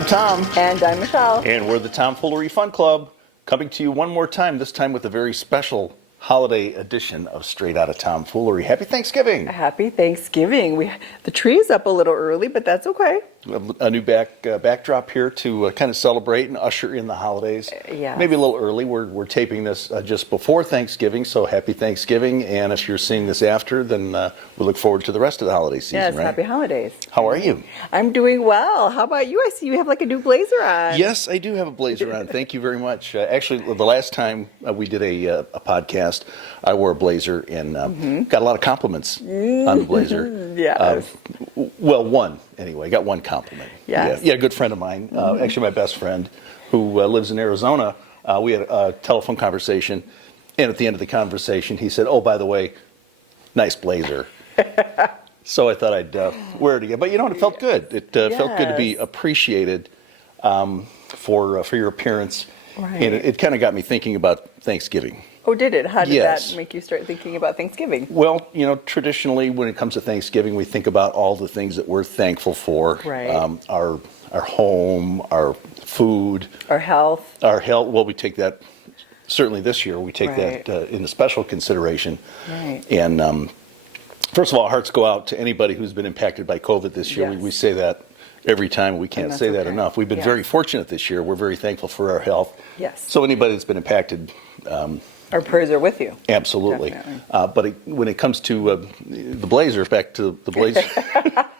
I'm Tom. And I'm Michelle. And we're the Tomfoolery Fun Club, coming to you one more time, this time with a very special holiday edition of Straight Outta Tomfoolery. Happy Thanksgiving. Happy Thanksgiving. The tree is up a little early, but that's okay. A new backdrop here to kind of celebrate and usher in the holidays. Yes. Maybe a little early. We're taping this just before Thanksgiving, so happy Thanksgiving. And if you're seeing this after, then we look forward to the rest of the holiday season, Yes, right? happy holidays. How are you? I'm doing well. How about you? I see you have like a new blazer on. Yes, I do have a blazer on. Thank you very much. Actually, the last time we did a podcast, I wore a blazer and got a lot of compliments on the blazer. Yes. Well, one anyway. I got one compliment. Yes. Yeah, a good friend of mine, actually my best friend, who lives in Arizona. We had a telephone conversation, and at the end of the conversation, he said, "Oh, by the way, nice blazer." So I thought I'd wear it again. But you know what? It felt good. It felt good to be appreciated for your appearance. Right. And it kind of got me thinking about Thanksgiving. Oh, did it? How did Yes. that make you start thinking about Thanksgiving? Well, you know, traditionally when it comes to Thanksgiving, we think about all the things that we're thankful for. Right. Our home, our food. Our health. Our health. Well, we take that, certainly this year, we take Right. that into special consideration. Right. And first of all, hearts go out to anybody who's been impacted by COVID this year. Yes. We say that every time. We can't that's say that okay. enough. We've been Yeah. very fortunate this year. We're very thankful for our health. Yes. So anybody that's been impacted, Our prayers are with you. absolutely. Definitely. But when it comes to the blazer, back to the blazer,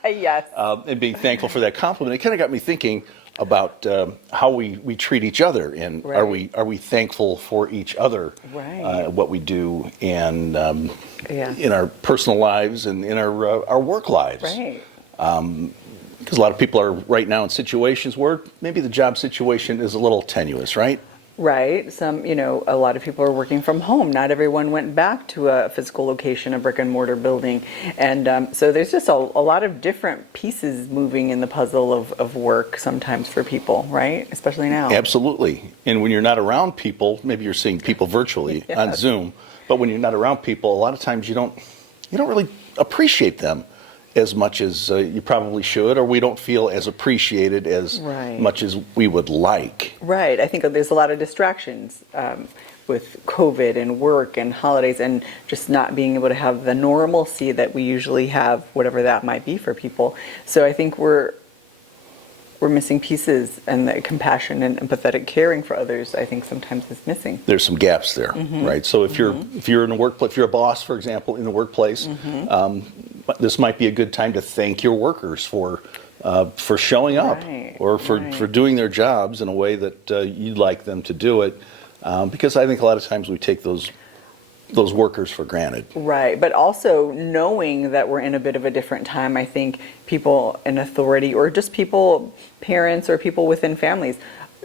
Yes. and being thankful for that compliment, it kind of got me thinking about how we treat each other, and Right. are we thankful for each other, Right. what we do, and Yeah. in our personal lives and in our work lives. Right. Because a lot of people are right now in situations where maybe the job situation is a little tenuous, right? Right. A lot of people are working from home. Not everyone went back to a physical location, a brick and mortar building. And so there's just a lot of different pieces moving in the puzzle of work sometimes for people, right? Especially now. Absolutely. And when you're not around people, maybe you're seeing people virtually on Zoom, but when you're not around people, a lot of times you don't really appreciate them as much as you probably should, or we don't feel as appreciated as Right. much as we would like. Right. I think there's a lot of distractions with COVID and work and holidays and just not being able to have the normalcy that we usually have, whatever that might be for people. So I think we're missing pieces, and the compassion and empathetic caring for others, I think sometimes is missing. There's some gaps there, right? So if you're in a workplace, if you're a boss, for example, in the workplace, this might be a good time to thank your workers for showing up, Right, or for doing their jobs in a way that you'd like them to do it, because I think a lot of times we take those workers for granted. Right, but also knowing that we're in a bit of a different time, I think people in authority, or just people, parents or people within families,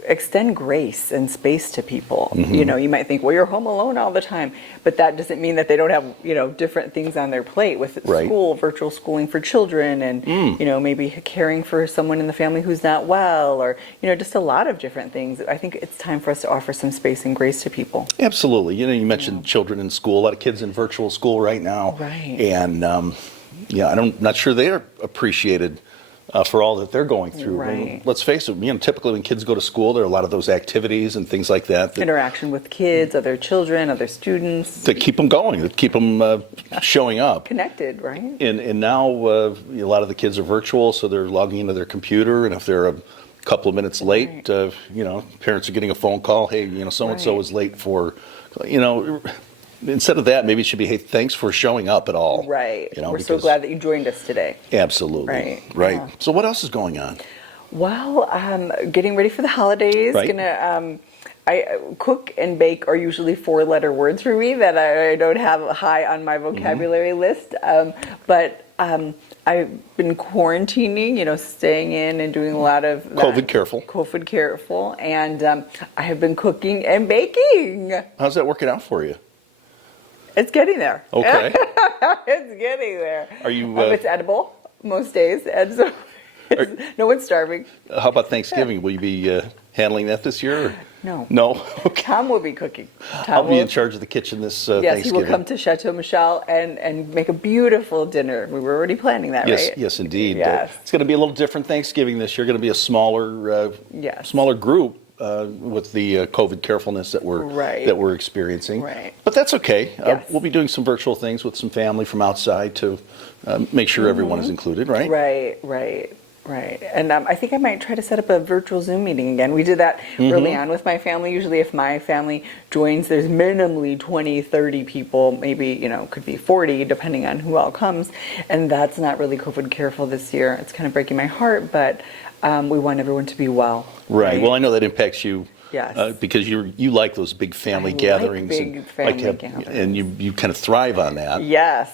extend grace and space to people. You might think, well, you're home alone all the time, but that doesn't mean that they don't have, different things on their plate with Right. school, virtual schooling for children, and, maybe caring for someone in the family who's not well, or, just a lot of different things. I think it's time for us to offer some space and grace to people. Absolutely. You mentioned children in school. A lot of kids in virtual school right now. Right. And I'm not sure they're appreciated for all that they're going through. Right. And let's face it. Typically when kids go to school, there are a lot of those activities and things like that Interaction with kids, other children, other students. that keep them going, that keep them showing up. Connected, right? And now a lot of the kids are virtual, so they're logging into their computer, and if they're a couple of minutes late, parents are getting a phone call, hey, so-and-so Right. was late for, instead of that, maybe it should be, hey, thanks for showing up at all. Right. We're so because- glad that you joined us today. Absolutely. Right. Yeah. So what else is going on? Well, getting ready for the holidays. Right. I cook and bake are usually 4-letter words for me that I don't have high on my vocabulary list. But I've been quarantining, staying in and doing a lot of that. COVID careful. And I have been cooking and baking. How's that working out for you? It's getting there. Okay. It's getting there. Are you? It's edible most days, and so No one's starving. How about Thanksgiving? Will you be handling that this year? Or? No. No? Okay. Tom will be cooking. I'll Tom be will- in charge of the kitchen this Yes, Thanksgiving. he will come to Chateau Michel and make a beautiful dinner. We were already planning that, Yes, right? yes, indeed. Yes. It's going to be a little different Thanksgiving this year. Going to be a smaller, Yes. smaller group with the COVID carefulness that we're experiencing. Right. But that's okay. Yes. We'll be doing some virtual things with some family from outside to make sure everyone is included. Right. Right. And I think I might try to set up a virtual Zoom meeting again. We did that early on with my family. Usually if my family joins, there's minimally 20, 30 people, maybe, could be 40 depending on who all comes. And that's not really COVID careful this year. It's kind of breaking my heart, but we want everyone to be well. Right. Well, I know that impacts you. Yes. Because you like those big family gatherings. Big and family like gatherings. And you kind of thrive on that. Yes.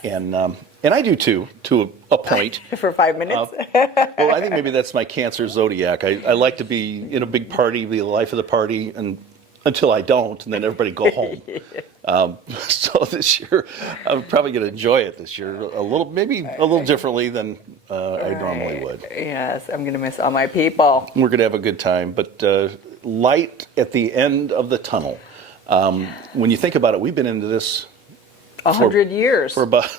And I do too, to a point. For 5 minutes? Well, I think maybe that's my Cancer zodiac. I like to be in a big party, be the life of the party, and until I don't, and then everybody go home. So this year, I'm probably going to enjoy it this year maybe a little differently than I normally would. Yes, I'm going to miss all my people. We're going to have a good time, but light at the end of the tunnel. When you think about it, we've been into this 100 years. for about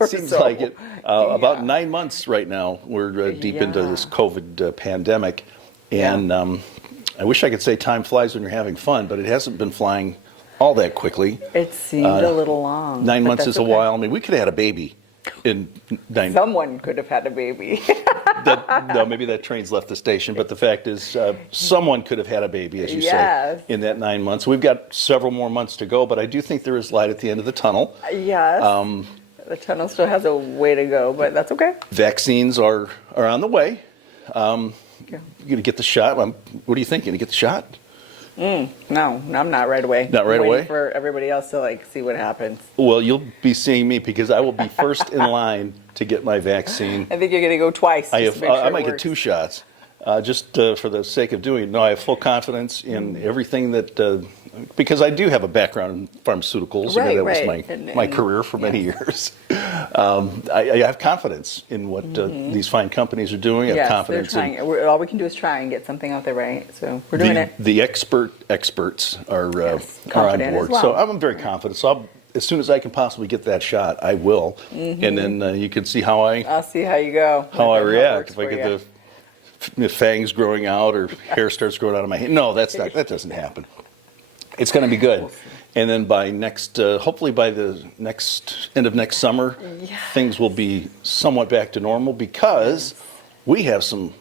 Or seems so. like it about 9 months right now. We're deep into this COVID pandemic, and I wish I could say time flies when you're having fun, but it hasn't been flying all that quickly. It seemed a little long. 9 but months that's is a okay. while. I mean, we could have had a baby in 9 months. Someone could have had a baby. No, maybe that train's left the station, but the fact is someone could have had a baby, as you Yes. say, in that 9 months. We've got several more months to go, but I do think there is light at the end of the tunnel. Yes. The tunnel still has a way to go, but that's okay. Vaccines are on the way. Yeah. You're going to get the shot. What do you think? You're going to get the shot? No, I'm not right away. Not right I'm away? waiting for everybody else to see what happens. Well, you'll be seeing me because I will be first in line to get my vaccine. I think you're going to go twice. I just to make sure it might get works. 2 shots, just for the sake of doing it. No, I have full confidence in everything that, because I do have a background in pharmaceuticals. Right, that was right. my career for many years. I have confidence in what these fine companies are doing. I have Yes, confidence they're trying. All we can do is try and get something out there, right? So we're doing it. The experts are on confident board. as well. So I'm very confident. So as soon as I can possibly get that shot, I will. And then you can see how I'll see how you go. I Let them know it react works if I for get you. the fangs growing out or hair starts growing out of my head. No, that doesn't happen. It's going to be good. And then by hopefully by the end of next summer, things will be somewhat back to normal because we have some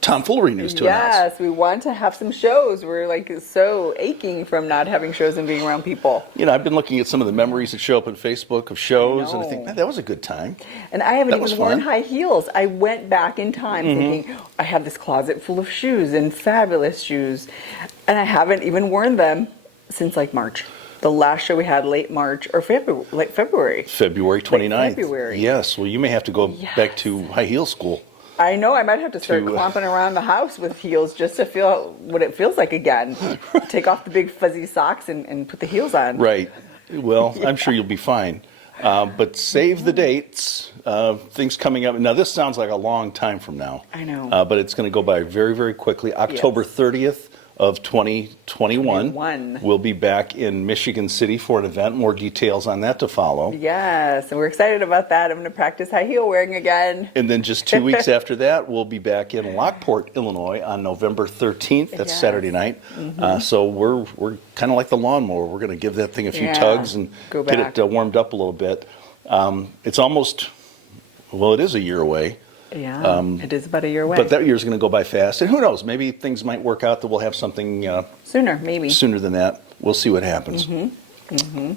tomfoolery news to announce. Yes, we want to have some shows. We're so aching from not having shows and being around people. I've been looking at some of the memories that show up on Facebook of shows, and I know. think, man, that was a good time. And I haven't That was even worn fun. high heels. I went back in time thinking, I have this closet full of shoes and fabulous shoes. And I haven't even worn them since March. The last show we had late March or February. February 29th. February. Yes, well, you may have to go back to high heel school. I know, I might have to start clomping around the house with heels just to feel what it feels like again. Take off the big fuzzy socks and put the heels on. Right. Well, I'm sure you'll be fine. But save the dates. Things coming up. Now, this sounds like a long time from now. I know. But it's going to go by very, very quickly. October 30th of 2021. We'll be back in Michigan City for an event. More details on that to follow. Yes, and we're excited about that. I'm going to practice high heel wearing again. And then just 2 weeks after that, we'll be back in Lockport, Illinois on November 13th. That's Saturday night. So we're kind of like the lawnmower. We're going to give that thing a few tugs and get it warmed up a little bit. It's almost, it is a year away. Yeah, it is about a year away. But that year's going to go by fast. And who knows, maybe things might work out that we'll have something sooner, maybe. Sooner than that. We'll see what happens.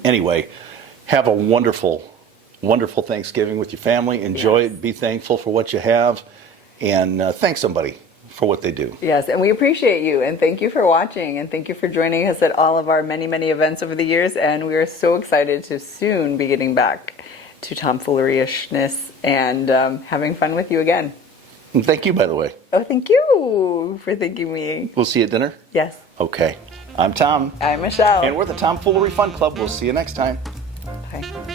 Anyway, have a wonderful, wonderful Thanksgiving with your family. Enjoy it. Be thankful for what you have. And thank somebody for what they do. Yes, and we appreciate you. And thank you for watching. And thank you for joining us at all of our many, many events over the years. And we are so excited to soon be getting back to tomfoolery-ishness and having fun with you again. And thank you, by the way. Oh, thank you for thanking me. We'll see you at dinner? Yes. Okay. I'm Tom. I'm Michelle. And we're the Tomfoolery Fun Club. We'll see you next time. Bye.